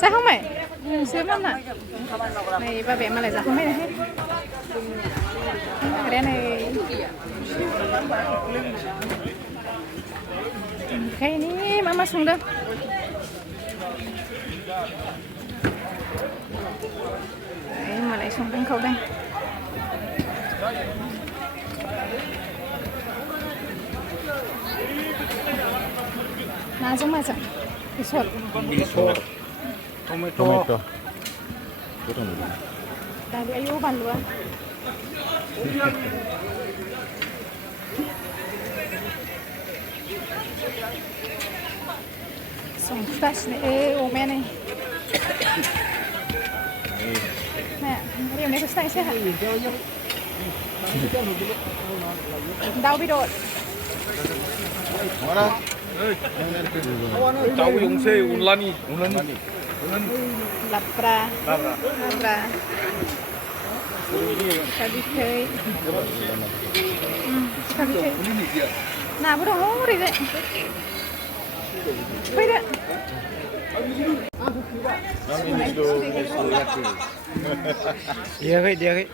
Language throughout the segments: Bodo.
जाखांबाय नोंसोर नामा नै बाबाया मालाय जाखांबाय नाहाय ओमफ्राय नै ओंखायनो मा संदों मालाय संदों खावदों नाजों माजों बेसर टमेट' दालि आयु बानलुआ संगासिनो अमाया नै ओमफ्राय एवनायखौसो थांसै आंहा दाउ बेदर दाउ एवनोसै अनलानि लाब्रा बिथै नाबो दङ ओरैजाय फैदो देयाखै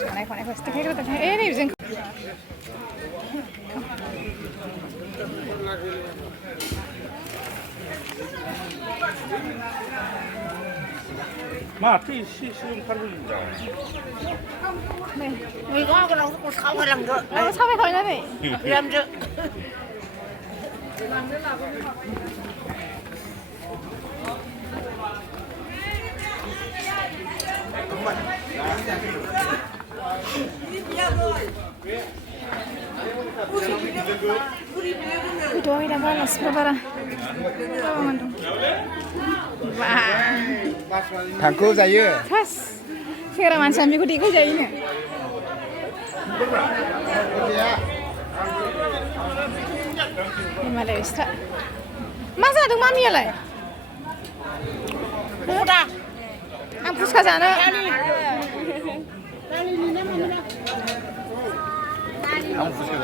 संनाय खावनायखौ देखायग्रोदों नै जों माथो एसे ओंखारबोयोदा मैगङा गोलावखौ सावरायलांदो सावरायखांनानै बिहामजो Ito kita balas para. थांखौ जायो Khas. Kira मानसिया बेखौ देखौ जायोनो. Malah ekstra. Masa ada mamiyaलाय? Udah. Ang fuska जानो.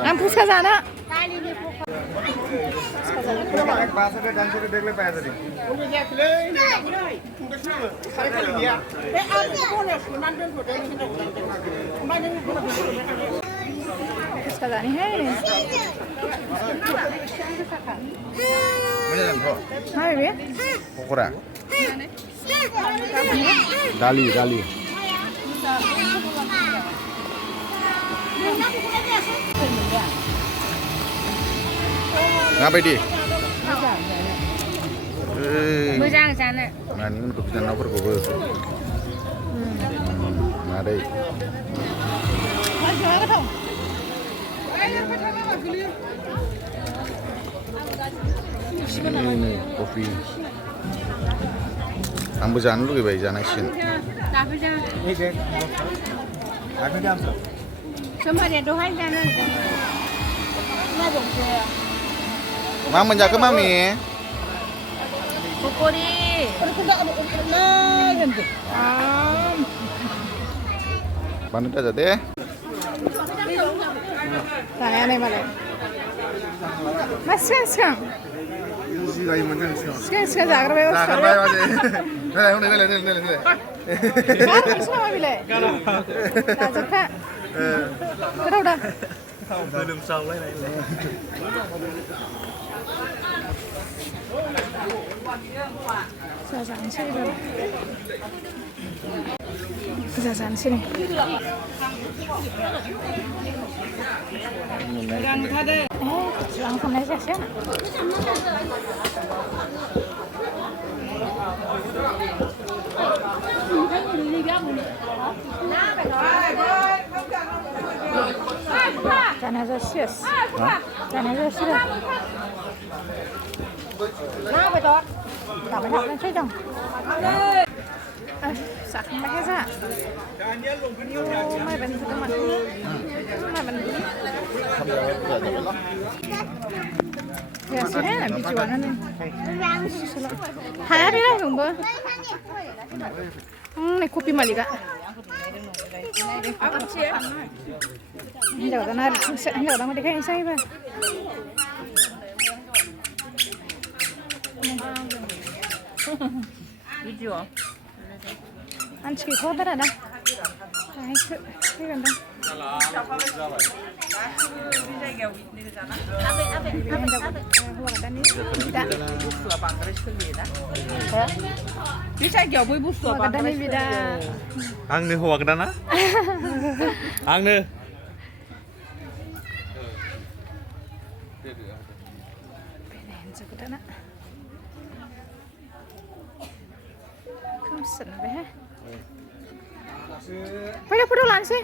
Ang fuska जानो. Fuska जानो है. मा बे? पकरा दालि माबायदि मोजां जानो नानि उनखौ बिनानावफोरखौबो मादै गोथाव कफि आंबो जानो लुगैबाय जानांसिगोन मा मोनजाखो मामि पक'रि बानलु दाजा दे जानायालाय मालाय मा सिगां सिगां जाग्रोबाय नामा बिलाय जाजोबखा गोथाव दा जाजानोसै जाजानोसै आं खालामनाय जायासै जानाया जासिगोन जानाया जासिगोन मा बेदर जाबाय थानोसै जों जाखांबाय जा माइ बानजुदोंमोन माइ बानजु जायासैहाय बिदियावनो नै हाया बे रायजोंबो नै कफि मालिका हिन्जाव दाना हिन्जाव दाना देखायनोसै एबार वीडियो मानसि गैथ'आ दा दाहायसो फैगोन दां हौवा गोदाननि बिदा बुस्थुआ बांद्राय सोलियोना बे जायगायाव बै बुस्थुआ हौवा गोदाननि बिदा आंनो हौवा गोदाना आंनो हिन्जाव गोदाना खोमसिन बेहाय फैदो फट' लानोसै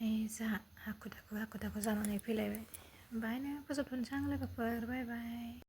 नै जोंहा हाखु दाखु जानानै फैलायबाय बाहायनो फोजोबथ'नोसै आं लोगोफोर बाय बाय